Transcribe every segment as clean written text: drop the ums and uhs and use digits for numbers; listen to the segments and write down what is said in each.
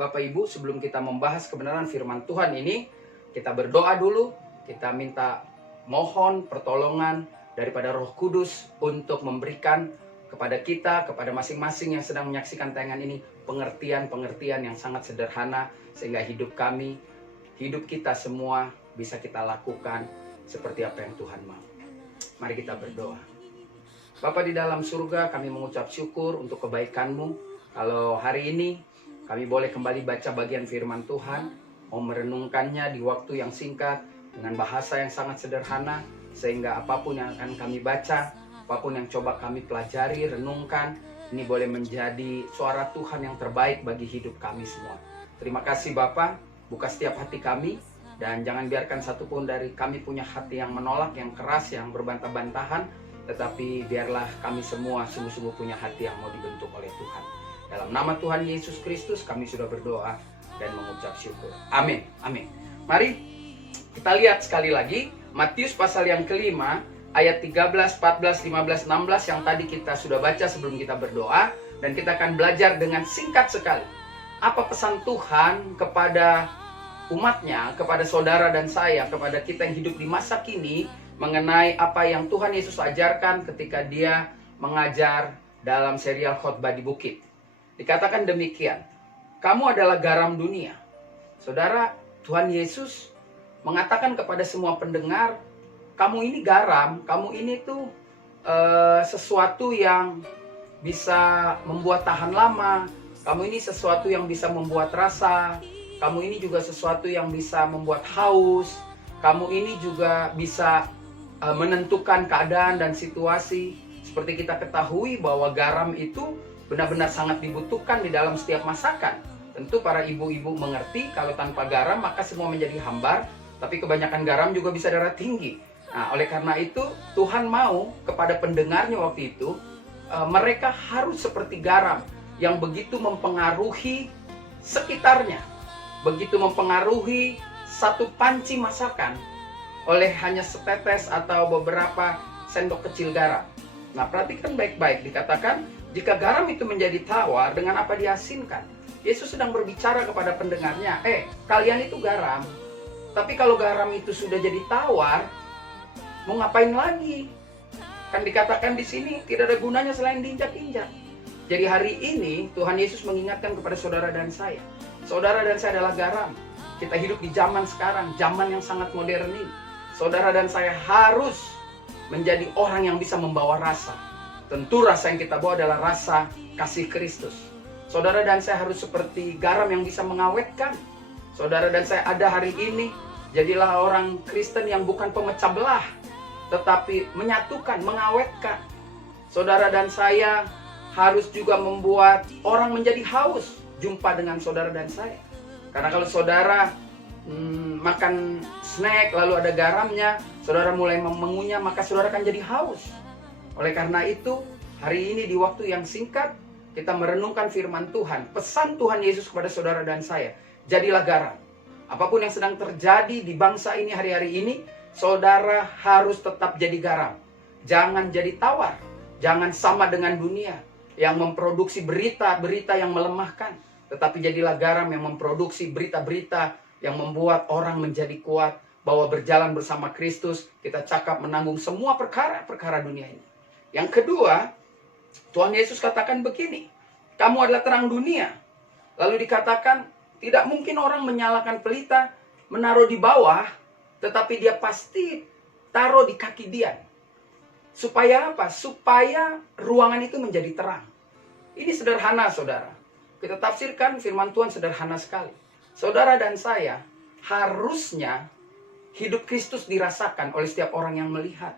Bapak Ibu, sebelum kita membahas kebenaran firman Tuhan ini, kita berdoa dulu. Kita minta mohon pertolongan daripada Roh Kudus untuk memberikan kepada kita, kepada masing-masing yang sedang menyaksikan tayangan ini, pengertian-pengertian yang sangat sederhana, sehingga hidup kami, hidup kita semua bisa kita lakukan seperti apa yang Tuhan mau. Mari kita berdoa. Bapa di dalam surga, kami mengucap syukur untuk kebaikan-Mu. Kalau hari ini kami boleh kembali baca bagian firman Tuhan, mau merenungkannya di waktu yang singkat, dengan bahasa yang sangat sederhana, sehingga apapun yang akan kami baca, apapun yang coba kami pelajari, renungkan, ini boleh menjadi suara Tuhan yang terbaik bagi hidup kami semua. Terima kasih Bapa, buka setiap hati kami, dan jangan biarkan satupun dari kami punya hati yang menolak, yang keras, yang berbantah-bantahan, tetapi biarlah kami semua sungguh-sungguh punya hati yang mau dibentuk oleh Tuhan. Dalam nama Tuhan Yesus Kristus kami sudah berdoa dan mengucap syukur. Amin. Amin. Mari kita lihat sekali lagi Matius pasal yang kelima ayat 13, 14, 15, 16 yang tadi kita sudah baca sebelum kita berdoa, dan kita akan belajar dengan singkat sekali. Apa pesan Tuhan kepada umatnya, kepada saudara dan saya, kepada kita yang hidup di masa kini, mengenai apa yang Tuhan Yesus ajarkan ketika dia mengajar dalam serial khotbah di bukit. Dikatakan demikian, kamu adalah garam dunia. Saudara, Tuhan Yesus mengatakan kepada semua pendengar, kamu ini garam, kamu ini tuh sesuatu yang bisa membuat tahan lama, kamu ini sesuatu yang bisa membuat rasa, kamu ini juga sesuatu yang bisa membuat haus, kamu ini juga bisa menentukan keadaan dan situasi. Seperti kita ketahui bahwa garam itu benar-benar sangat dibutuhkan di dalam setiap masakan. Tentu para ibu-ibu mengerti kalau tanpa garam maka semua menjadi hambar, tapi kebanyakan garam juga bisa darah tinggi. Nah, oleh karena itu Tuhan mau kepada pendengarnya waktu itu, mereka harus seperti garam yang begitu mempengaruhi sekitarnya, begitu mempengaruhi satu panci masakan oleh hanya setetes atau beberapa sendok kecil garam. Nah, perhatikan baik-baik, dikatakan jika garam itu menjadi tawar, dengan apa diasinkan? Yesus sedang berbicara kepada pendengarnya, kalian itu garam, tapi kalau garam itu sudah jadi tawar, mau ngapain lagi? Kan dikatakan di sini tidak ada gunanya selain diinjak-injak. Jadi hari ini Tuhan Yesus mengingatkan kepada saudara dan saya. Saudara dan saya adalah garam. Kita hidup di zaman sekarang, zaman yang sangat modern ini. Saudara dan saya harus menjadi orang yang bisa membawa rasa. Tentu rasa yang kita bawa adalah rasa kasih Kristus. Saudara dan saya harus seperti garam yang bisa mengawetkan. Saudara dan saya ada hari ini, jadilah orang Kristen yang bukan pemecah belah, tetapi menyatukan, mengawetkan. Saudara dan saya harus juga membuat orang menjadi haus jumpa dengan saudara dan saya. Karena kalau saudara makan snack lalu ada garamnya, saudara mulai mengunyah, maka saudara akan jadi haus. Oleh karena itu, hari ini di waktu yang singkat, kita merenungkan firman Tuhan. Pesan Tuhan Yesus kepada saudara dan saya, jadilah garam. Apapun yang sedang terjadi di bangsa ini hari-hari ini, saudara harus tetap jadi garam. Jangan jadi tawar. Jangan sama dengan dunia yang memproduksi berita-berita yang melemahkan. Tetapi jadilah garam yang memproduksi berita-berita yang membuat orang menjadi kuat, bahwa berjalan bersama Kristus, kita cakap menanggung semua perkara-perkara dunia ini. Yang kedua, Tuhan Yesus katakan begini, kamu adalah terang dunia. Lalu dikatakan, tidak mungkin orang menyalakan pelita, menaruh di bawah, tetapi dia pasti taruh di kaki dia. Supaya apa? Supaya ruangan itu menjadi terang. Ini sederhana, saudara. Kita tafsirkan firman Tuhan sederhana sekali. Saudara dan saya harusnya hidup Kristus dirasakan oleh setiap orang yang melihat.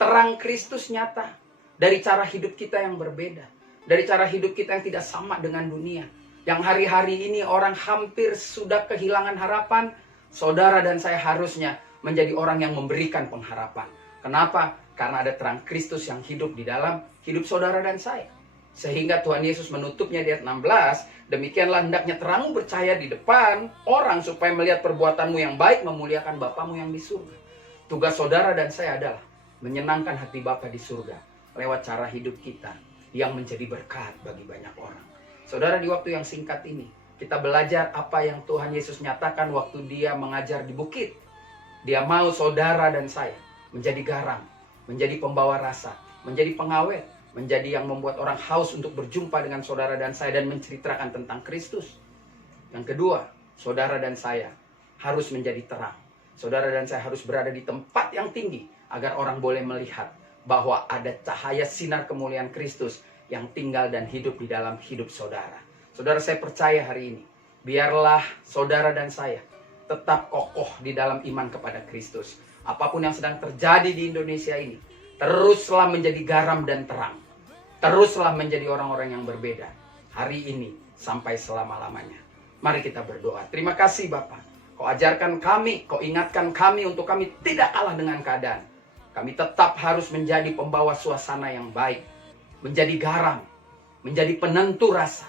Terang Kristus nyata dari cara hidup kita yang berbeda. Dari cara hidup kita yang tidak sama dengan dunia. Yang hari-hari ini orang hampir sudah kehilangan harapan. Saudara dan saya harusnya menjadi orang yang memberikan pengharapan. Kenapa? Karena ada terang Kristus yang hidup di dalam hidup saudara dan saya. Sehingga Tuhan Yesus menutupnya di ayat 16, demikianlah hendaknya terangmu bercahaya di depan orang supaya melihat perbuatanmu yang baik memuliakan Bapamu yang di surga. Tugas saudara dan saya adalah menyenangkan hati Bapa di surga lewat cara hidup kita yang menjadi berkat bagi banyak orang. Saudara, di waktu yang singkat ini Kita belajar apa yang Tuhan Yesus nyatakan waktu dia mengajar di bukit. Dia mau saudara dan saya menjadi garam, menjadi pembawa rasa, menjadi pengawet, menjadi yang membuat orang haus untuk berjumpa dengan saudara dan saya dan menceritakan tentang Kristus. Yang kedua, saudara dan saya harus menjadi terang. Saudara dan saya harus berada di tempat yang tinggi agar orang boleh melihat bahwa ada cahaya sinar kemuliaan Kristus yang tinggal dan hidup di dalam hidup saudara. Saudara, saya percaya hari ini, biarlah saudara dan saya tetap kokoh di dalam iman kepada Kristus. Apapun yang sedang terjadi di Indonesia ini, teruslah menjadi garam dan terang. Teruslah menjadi orang-orang yang berbeda. Hari ini sampai selama-lamanya. Mari kita berdoa. Terima kasih Bapa. Kau ajarkan kami, kau ingatkan kami untuk kami tidak kalah dengan keadaan. Kami tetap harus menjadi pembawa suasana yang baik. Menjadi garam. Menjadi penentu rasa.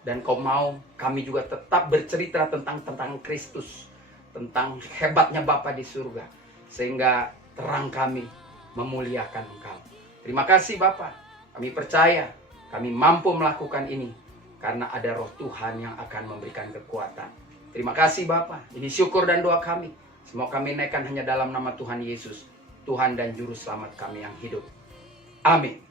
Dan kau mau kami juga tetap bercerita tentang Kristus. Tentang hebatnya Bapa di surga. Sehingga terang kami memuliakan Engkau. Terima kasih Bapa. Kami percaya kami mampu melakukan ini. Karena ada roh Tuhan yang akan memberikan kekuatan. Terima kasih Bapa. Ini syukur dan doa kami. Semua kami naikkan hanya dalam nama Tuhan Yesus. Tuhan dan Juru Selamat kami yang hidup. Amin.